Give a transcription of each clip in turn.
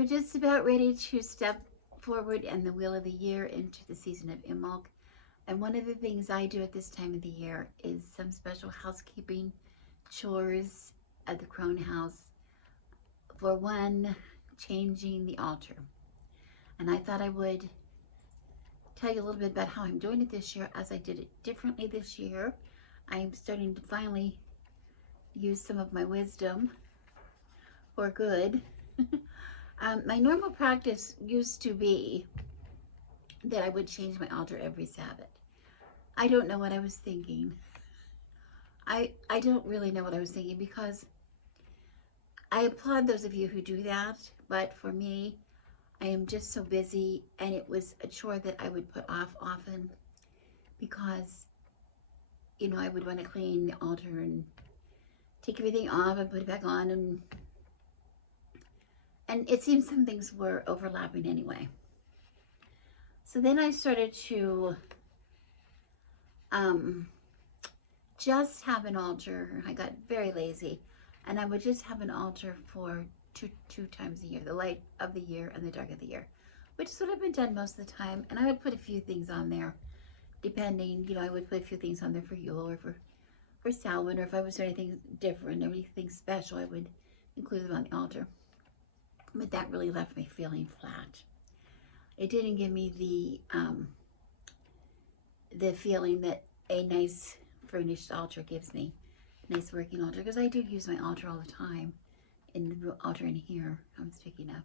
We're just about ready to step forward in the wheel of the year into the season of Imbolc. And one of the things I do at this time of the year is some special housekeeping chores at the Crone house. For one, changing the altar. And I thought I would tell you a little bit about how I'm doing it this year, as I did it differently this year. I'm starting to finally use some of my wisdom for good. My normal practice used to be that I would change my altar every Sabbath. I don't know what I was thinking. I don't really know what I was thinking, because I applaud those of you who do that, but for me, I am just so busy, and it was a chore that I would put off often, because, you know, I would want to clean the altar and take everything off and put it back on, and it seems some things were overlapping anyway. So then I started to just have an altar. I got very lazy, and I would just have an altar for two times a year, the light of the year and the dark of the year, which is what I've been done most of the time. And I would put a few things on there, depending, you know, I would put a few things on there for Yule or for Samhain, or if I was doing anything different, anything special, I would include them on the altar. But that really left me feeling flat. It didn't give me the feeling that a nice furnished altar gives me, a nice working altar, because I do use my altar all the time. In the altar in here, I'm speaking of.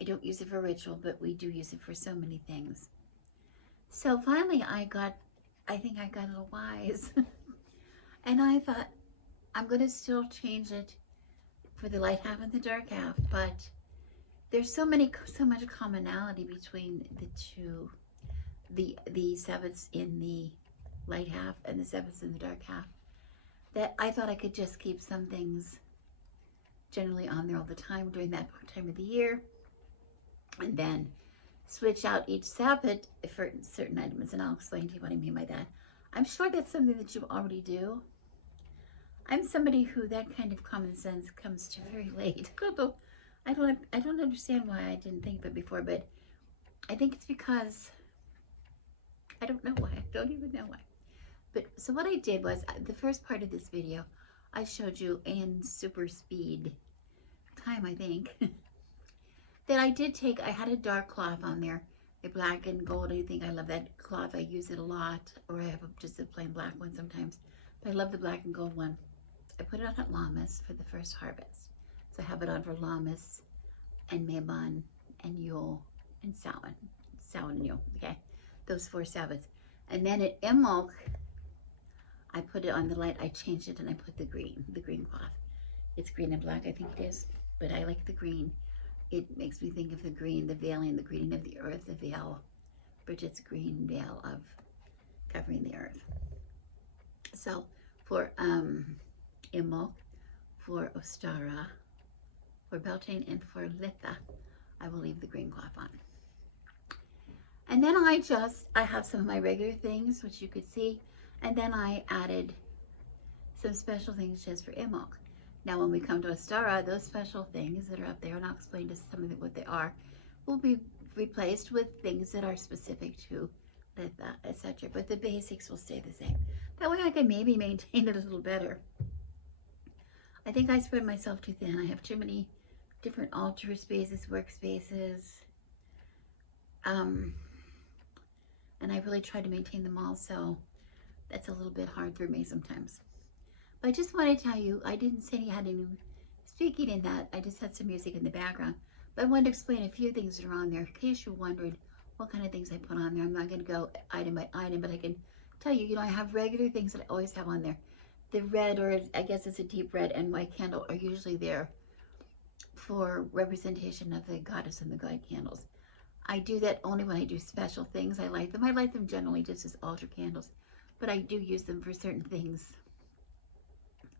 I don't use it for ritual, but we do use it for so many things. So finally I think I got a little wise. And I thought, I'm going to still change it for the light half and the dark half, but there's so much commonality between the two, the sabbats in the light half and the sabbats in the dark half, that I thought I could just keep some things generally on there all the time during that time of the year, and then switch out each sabbat for certain items. And I'll explain to you what I mean by that. I'm sure that's something that you already do. I'm somebody who that kind of common sense comes to very late. I don't understand why I didn't think of it before, but I think it's because I don't know why. I don't even know why. But so what I did was, the first part of this video, I showed you in super speed time, I think, that I did take, I had a dark cloth on there, a black and gold. I think I love that cloth. I use it a lot, or I have just a plain black one sometimes, but I love the black and gold one. I put it on at Lammas for the first harvest. So I have it on for Lammas and Mabon and Yule and Samhain and Yule, okay? Those 4 Sabbats. And then at Imbolc, I put it on the light, I changed it, and I put the green cloth. It's green and black, I think it is, but I like the green. It makes me think of the green, the veiling, the green of the earth, the veil, Bridget's green veil of covering the earth. So for Imbolc, for Ostara, for Beltane, and for Litha, I will leave the green cloth on. And then I have some of my regular things, which you could see, and then I added some special things just for Imbolc. Now when we come to Ostara, those special things that are up there, and I'll explain to some of what they are, will be replaced with things that are specific to Litha, etc. But the basics will stay the same. That way I can maybe maintain it a little better. I think I spread myself too thin. I have too many different altar spaces, workspaces, and I really try to maintain them all, so that's a little bit hard for me sometimes. But I just want to tell you, I didn't say you had any speaking in that. I just had some music in the background. But I wanted to explain a few things that are on there, in case you wondered what kind of things I put on there. I'm not going to go item by item, but I can tell you, I have regular things that I always have on there. The red, or I guess it's a deep red, and white candle are usually there for representation of the goddess and the god candles. I do that only when I do special things. I light them. I light them generally just as altar candles, but I do use them for certain things,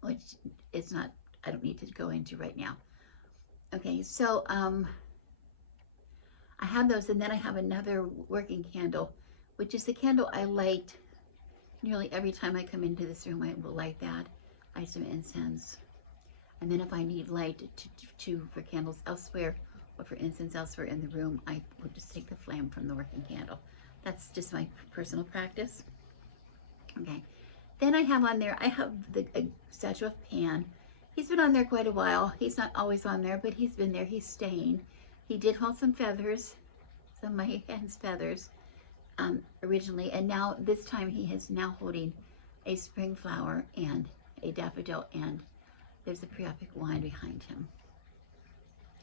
which is not, I don't need to go into right now. Okay, so I have those, and then I have another working candle, which is the candle I light nearly every time I come into this room. I will light that, light some incense, and then if I need light for candles elsewhere, or for incense elsewhere in the room, I would just take the flame from the working candle. That's just my personal practice. Okay. Then I have on there, I have a statue of Pan. He's been on there quite a while. He's not always on there, but he's been there. He's staying. He did hold some feathers, some of my hand's feathers originally, and now this time he is now holding a spring flower and a daffodil, and there's a Priapic wine behind him,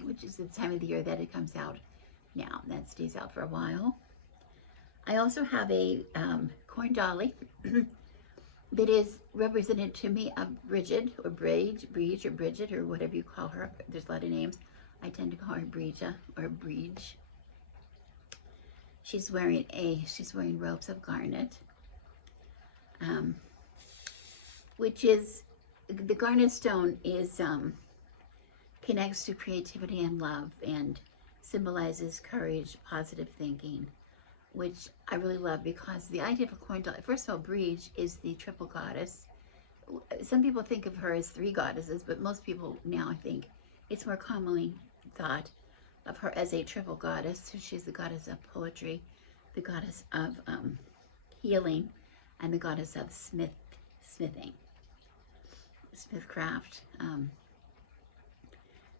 which is the time of the year that it comes out now. That stays out for a while. I also have a corn dolly that is represented to me of Bridget, or Brige, or Bridget, or whatever you call her. There's a lot of names. I tend to call her Brija or Brige. She's wearing robes of garnet, which is, the garnet stone is connects to creativity and love, and symbolizes courage, positive thinking, which I really love, because the idea of a corn dolly, first of all, Brige is the triple goddess. Some people think of her as 3 goddesses, but most people now, I think, it's more commonly thought of her as a triple goddess. So she's the goddess of poetry, the goddess of healing, and the goddess of smithcraft.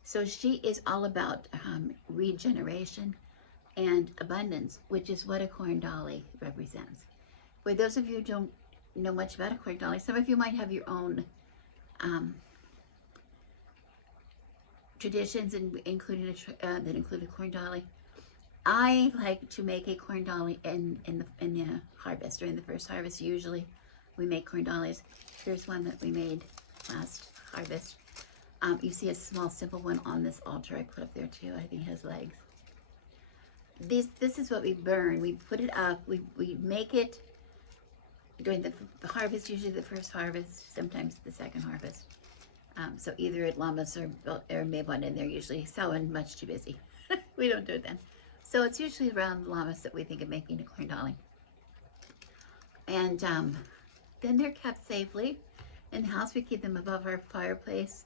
So she is all about regeneration and abundance, which is what a corn dolly represents. For those of you who don't know much about a corn dolly, some of you might have your own traditions, including that include a corn dolly. I like to make a corn dolly in the harvest, during the first harvest. Usually we make corn dollies. Here's one that we made last harvest. You see a small simple one on this altar I put up there too. I think it has legs. This is what we burn. We put it up. We make it during the harvest, usually the first harvest, sometimes the second harvest. So either at Lammas or Mabon, and they're usually Samhain much too busy. We don't do it then. So it's usually around Lammas that we think of making a corn dolly. And then they're kept safely in the house. We keep them above our fireplace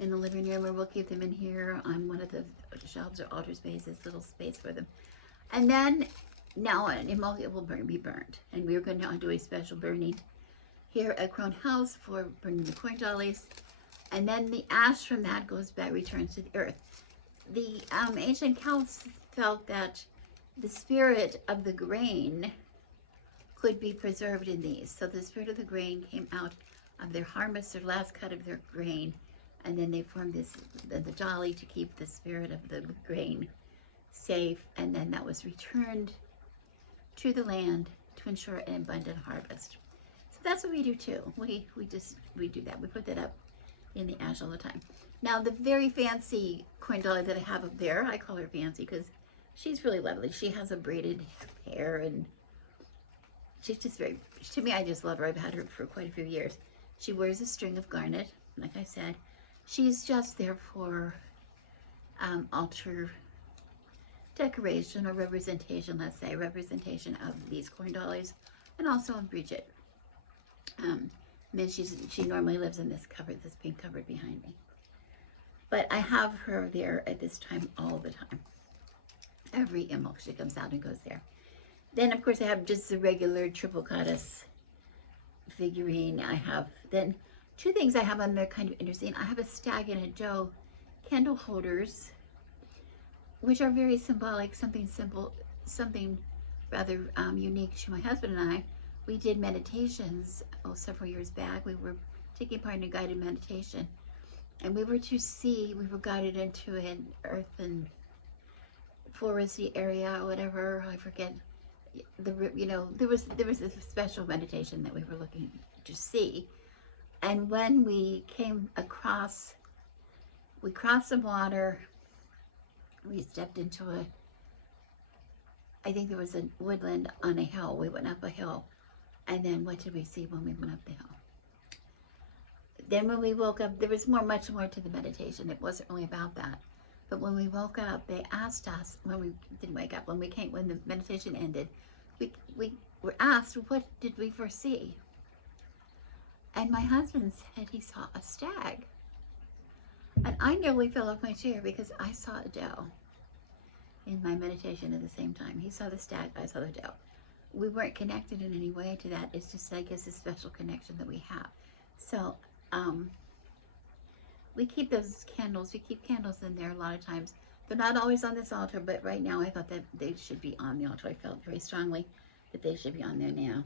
in the living room, or we'll keep them in here on one of the shelves or altar spaces, little space for them. And then now an Imbolc, it will be burned. And we're going to do a special burning here at Crone House for burning the corn dollies. And then the ash from that goes back, returns to the earth. The ancient Celts felt that the spirit of the grain could be preserved in these. So the spirit of the grain came out of their harvest, their last cut of their grain, and then they formed the dolly to keep the spirit of the grain safe, and then that was returned to the land to ensure an abundant harvest. So that's what we do too. We do that. We put that up in the ash all the time. Now the very fancy corn dolly that I have up there, I call her fancy because she's really lovely. She has a braided hair, and she's just very, to me, I just love her. I've had her for quite a few years. She wears a string of garnet, like I said. She's just there for altar decoration, or representation, let's say, representation of these corn dollies, and also of Bridget. And then she normally lives in this cupboard, this pink cupboard behind me. But I have her there at this time all the time. Every Imbolc, she comes out and goes there. Then, of course, I have just the regular triple goddess figurine. I have then 2 things I have on there kind of interesting. I have a stag and a doe candle holders, which are very symbolic, something simple, something rather unique to my husband and I. We did meditations several years back. We were taking part in a guided meditation, and we were guided into an earth and foresty area, or whatever, I forget. There was a special meditation that we were looking to see. And when we crossed the water, we stepped into I think there was a woodland on a hill. We went up a hill. And then what did we see when we went up the hill? Then when we woke up, there was much more to the meditation. It wasn't really about that. But when we woke up, they asked us, when we didn't wake up, when the meditation ended, we were asked, what did we foresee? And my husband said he saw a stag. And I nearly fell off my chair because I saw a doe. in my meditation at the same time. He saw the stag, I saw the doe. We weren't connected in any way to that. It's just, I guess, a special connection that we have. So, we keep those candles, we keep candles in there a lot of times. They're not always on this altar, but right now I thought that they should be on the altar. I felt very strongly that they should be on there now.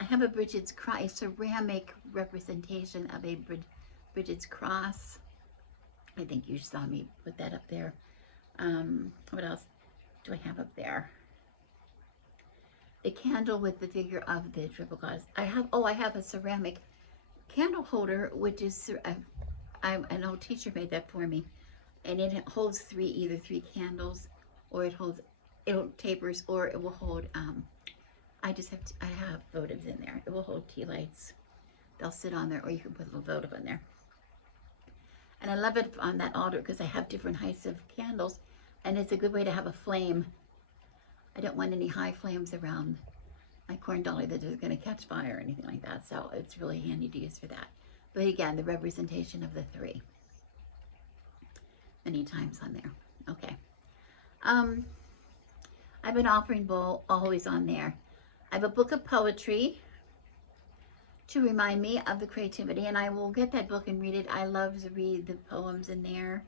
I have a Bridget's Cross, a ceramic representation of a Bridget's Cross. I think you saw me put that up there. What else do I have up there? The candle with the figure of the triple goddess. I have a ceramic candle holder, which is, an old teacher made that for me. And it holds either three candles, or it tapers, or it will hold, I have votives in there. It will hold tea lights. They'll sit on there, or you can put a little votive on there. And I love it on that altar because I have different heights of candles, and it's a good way to have a flame. I don't want any high flames around my corn dolly that is going to catch fire or anything like that, so it's really handy to use for that. But again, the representation of the three. Many times on there. Okay. I have an offering bowl always on there. I have a book of poetry to remind me of the creativity, and I will get that book and read it. I love to read the poems in there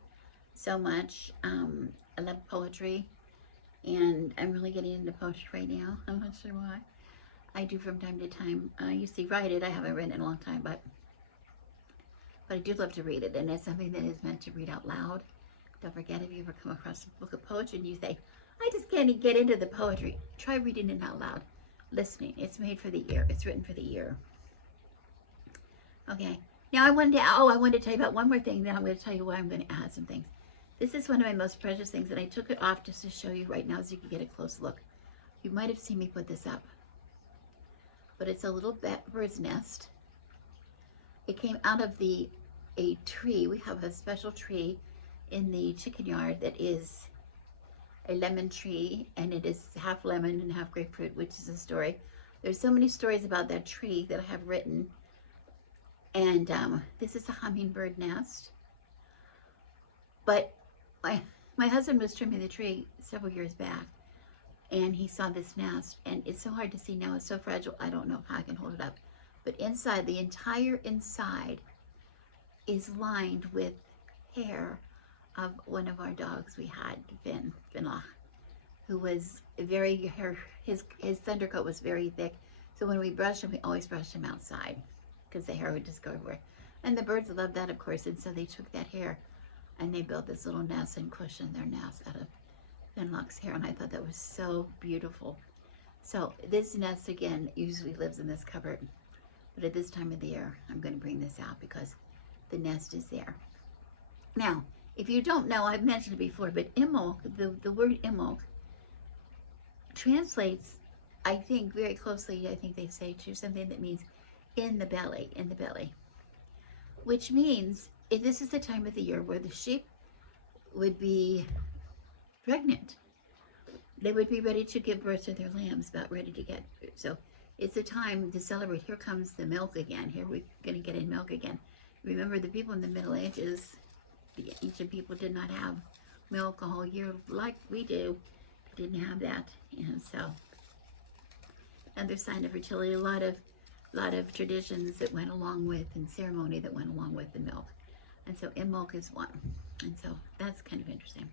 so much. I love poetry, and I'm really getting into poetry right now. I'm not sure why. I do from time to time. I used to write it. I haven't written it in a long time, but I do love to read it, and it's something that is meant to read out loud. Don't forget, if you ever come across a book of poetry and you say, I just can't get into the poetry, try reading it out loud, listening. It's made for the ear. It's written for the ear. Okay. Now I wanted to tell you about one more thing, then I'm going to tell you why I'm going to add some things. This is one of my most precious things, and I took it off just to show you right now so you can get a close look. You might have seen me put this up, but it's a little bird's nest. It came out of a tree. We have a special tree in the chicken yard that is a lemon tree, and it is half lemon and half grapefruit, which is a story. There's so many stories about that tree that I have written. And this is a hummingbird nest. But my husband was trimming the tree several years back, and he saw this nest, and it's so hard to see now. It's so fragile. I don't know how I can hold it up. But inside, the entire inside is lined with hair of one of our dogs we had, Finlach, who was his thunder coat was very thick. So when we brushed him, we always brushed him outside because the hair would just go everywhere. And the birds loved that, of course, and so they took that hair and they built this little nest and cushioned their nest out of Finlach's hair, and I thought that was so beautiful. So this nest, again, usually lives in this cupboard, but at this time of the year, I'm going to bring this out because the nest is there. Now, if you don't know, I've mentioned it before, but Imbolc, the word Imbolc translates, I think, very closely, I think they say, to something that means in the belly, which means this is the time of the year where the sheep would be pregnant. They would be ready to give birth to their lambs, about ready to get, so it's a time to celebrate. Here comes the milk again. Here we're going to get in milk again. Remember, the people in the Middle Ages, the ancient people, did not have milk a whole year like we do. They didn't have that, and so another sign of fertility. A lot of traditions that went along with, and ceremony that went along with the milk, and so Imbolc is one, and so that's kind of interesting.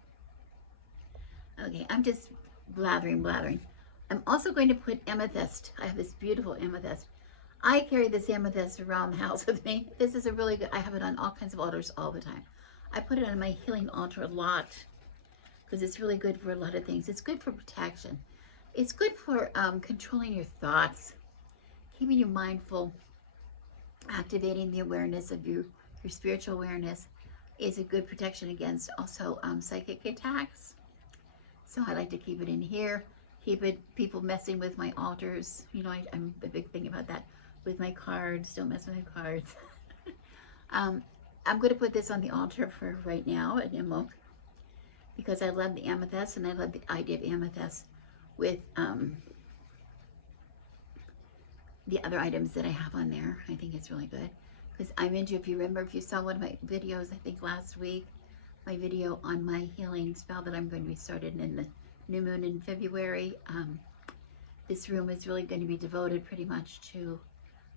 Okay, I'm just blathering. I'm also going to put amethyst. I have this beautiful amethyst. I carry this amethyst around the house with me. This is a really good, I have it on all kinds of altars all the time. I put it on my healing altar a lot because it's really good for a lot of things. It's good for protection. It's good for controlling your thoughts, keeping you mindful, activating the awareness of your spiritual awareness. Is a good protection against also psychic attacks. So I like to keep it in here. Keep it, people messing with my altars. You know, I'm a big thing about that. With my cards, don't mess with my cards. I'm going to put this on the altar for right now, an Imbolc, because I love the amethyst, and I love the idea of amethyst with the other items that I have on there. I think it's really good. Because I'm into, if you remember, if you saw one of my videos, I think last week, my video on my healing spell that I'm going to be started in the new moon in February. This room is really going to be devoted pretty much to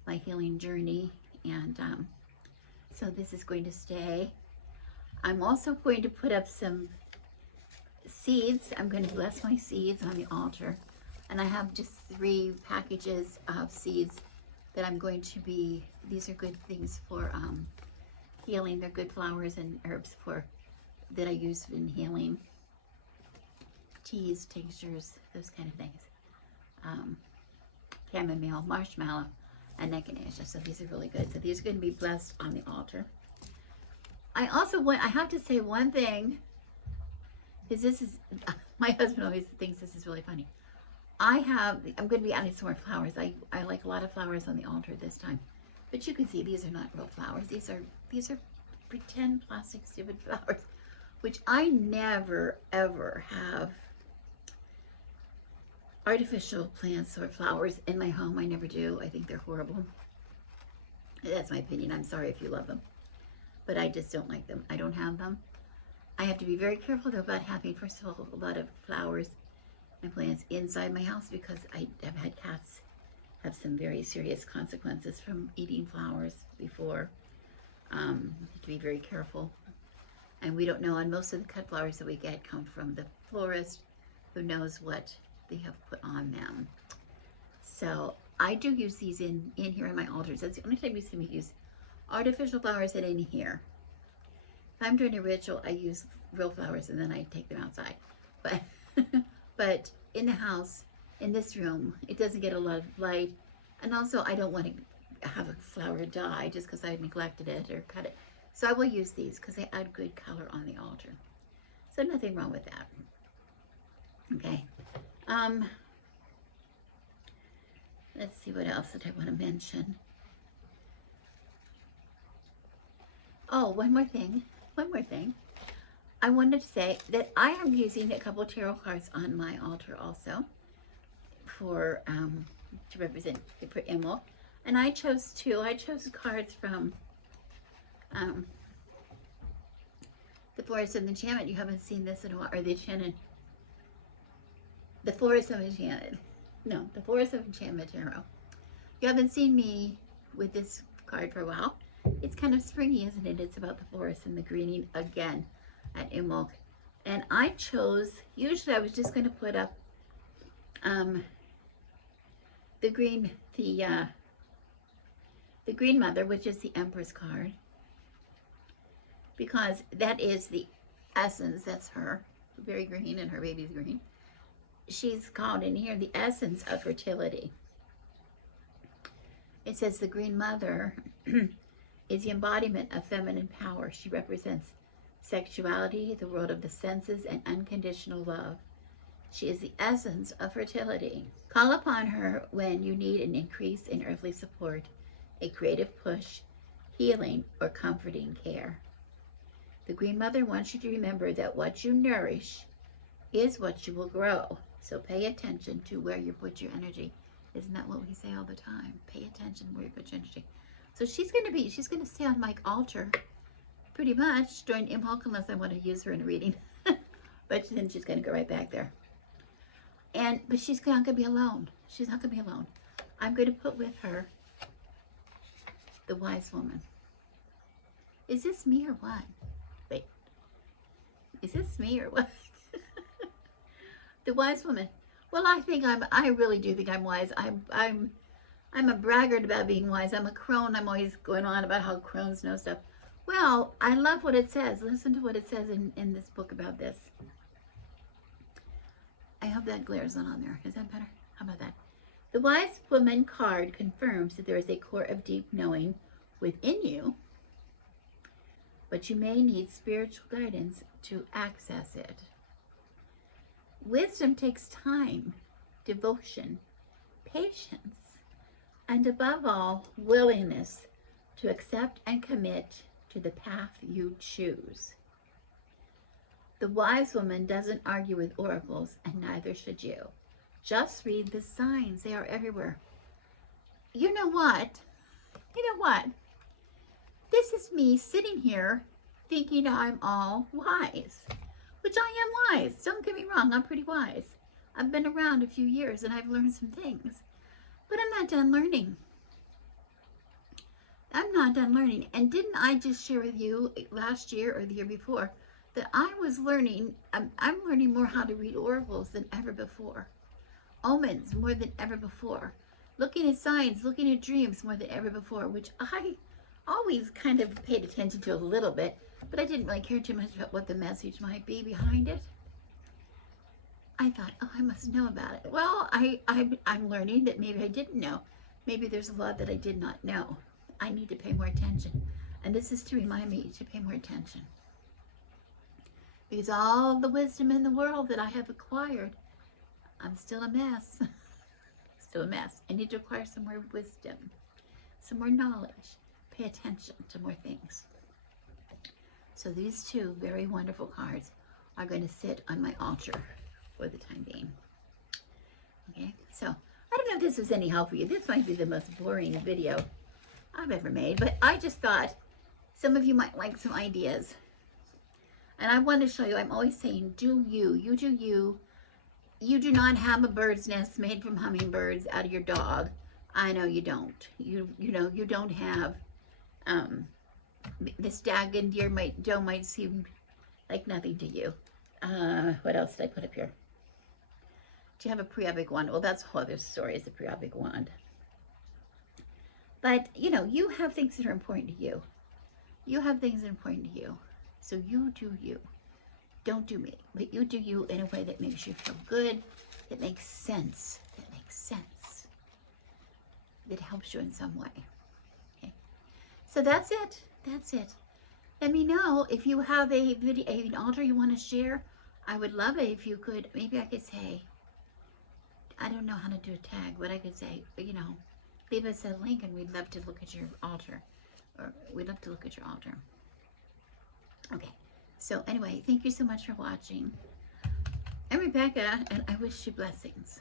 my healing journey, and so this is going to stay. I'm also going to put up some seeds. I'm going to bless my seeds on the altar, and I have just 3 packages of seeds that I'm going to be, these are good things for healing. They're good flowers and herbs for that I use in healing, teas, tinctures, those kind of things. Chamomile, marshmallow, and echinacea. So these are really good. So these are going to be blessed on the altar. I also want, I have to say one thing, because this is, my husband always thinks this is really funny. I'm going to be adding some more flowers. I like a lot of flowers on the altar this time. But you can see these are not real flowers. These are pretend plastic stupid flowers, which I never ever have artificial plants or flowers in my home. I never do. I think they're horrible. That's my opinion. I'm sorry if you love them, but I just don't like them. I don't have them. I have to be very careful though about having, first of all, a lot of flowers and plants inside my house, because I have had cats have some very serious consequences from eating flowers before. Have to be very careful. And we don't know, and most of the cut flowers that we get come from the florist, who knows what they have put on them. So I do use these in here on my altars. That's the only time you see me use artificial flowers in here. If I'm doing a ritual, I use real flowers and then I take them outside. But but in the house, in this room, it doesn't get a lot of light. And also I don't want to have a flower die just because I neglected it or cut it. So I will use these because they add good color on the altar. So nothing wrong with that. Okay. Let's see what else that I want to mention. Oh, one more thing. I wanted to say that I am using a couple of tarot cards on my altar also for to represent for Imbolc, and I chose 2. I chose cards from the Forest of Enchantment. You haven't seen this in a while, or the Enchanted. The Forest of Enchantment. No, the Forest of Enchantment Tarot. You haven't seen me with this card for a while. It's kind of springy, isn't it? It's about the forest and the greening again at Imbolc. And I chose, usually I was just going to put up the Green Mother, which is the Empress card, because that is the essence. That's her, very green, and her baby's green. She's called in here the essence of fertility. It says the Green Mother is the embodiment of feminine power. She represents sexuality, the world of the senses, and unconditional love. She is the essence of fertility. Call upon her when you need an increase in earthly support, a creative push, healing, or comforting care. The Green Mother wants you to remember that what you nourish is what you will grow. So pay attention to where you put your energy. Isn't that what we say all the time? Pay attention where you put your energy. So she's going to stay on my altar pretty much during Imbolc, unless I want to use her in a reading. But then she's going to go right back there. But she's not going to be alone. She's not going to be alone. I'm going to put with her the Wise Woman. Is this me or what? Wait. Is this me or what? The Wise Woman. Well, I really do think I'm wise. I'm a braggart about being wise. I'm a crone. I'm always going on about how crones know stuff. Well, I love what it says. Listen to what it says in this book about this. I hope that glare's not on there. Is that better? How about that? The Wise Woman card confirms that there is a core of deep knowing within you, but you may need spiritual guidance to access it. Wisdom takes time, devotion, patience, and above all, willingness to accept and commit to the path you choose. The Wise Woman doesn't argue with oracles, and neither should you. Just read the signs. They are everywhere. You know what? This is me sitting here thinking I'm all wise. which I am wise. Don't get me wrong, I'm pretty wise. I've been around a few years and I've learned some things, but I'm not done learning. I'm not done learning. And didn't I just share with you last year or the year before that I was learning, I'm learning more how to read oracles than ever before. Omens more than ever before. Looking at signs, looking at dreams more than ever before, which I always kind of paid attention to a little bit, but I didn't really care too much about what the message might be behind it. I thought, oh, I must know about it. Well, I'm learning that maybe I didn't know. Maybe there's a lot that I did not know. I need to pay more attention. And this is to remind me to pay more attention. Because all the wisdom in the world that I have acquired, I'm still a mess. Still a mess. I need to acquire some more wisdom, some more knowledge. Pay attention to more things. So these two very wonderful cards are going to sit on my altar for the time being. Okay, so I don't know if this was any help for you. This might be the most boring video I've ever made, but I just thought some of you might like some ideas. And I want to show you, I'm always saying, do you. You do you. You do not have a bird's nest made from hummingbirds out of your dog. I know you don't. You know, you don't have, the stag and deer doe might seem like nothing to you. What else did I put up here? Do you have a pre-epic wand? Well, that's a whole other story, is a pre-epic wand. But, you know, you have things that are important to you. You have things that are important to you. So you do you. Don't do me. But you do you in a way that makes you feel good, that makes sense, that helps you in some way. Okay. So that's it. That's it. Let me know if you have a video, an altar you want to share. I would love it if you could. Maybe I could say, I don't know how to do a tag, but I could say, you know, leave us a link and we'd love to look at your altar. Or we'd love to look at your altar. Okay. So anyway, thank you so much for watching. I'm Rebecca, and I wish you blessings.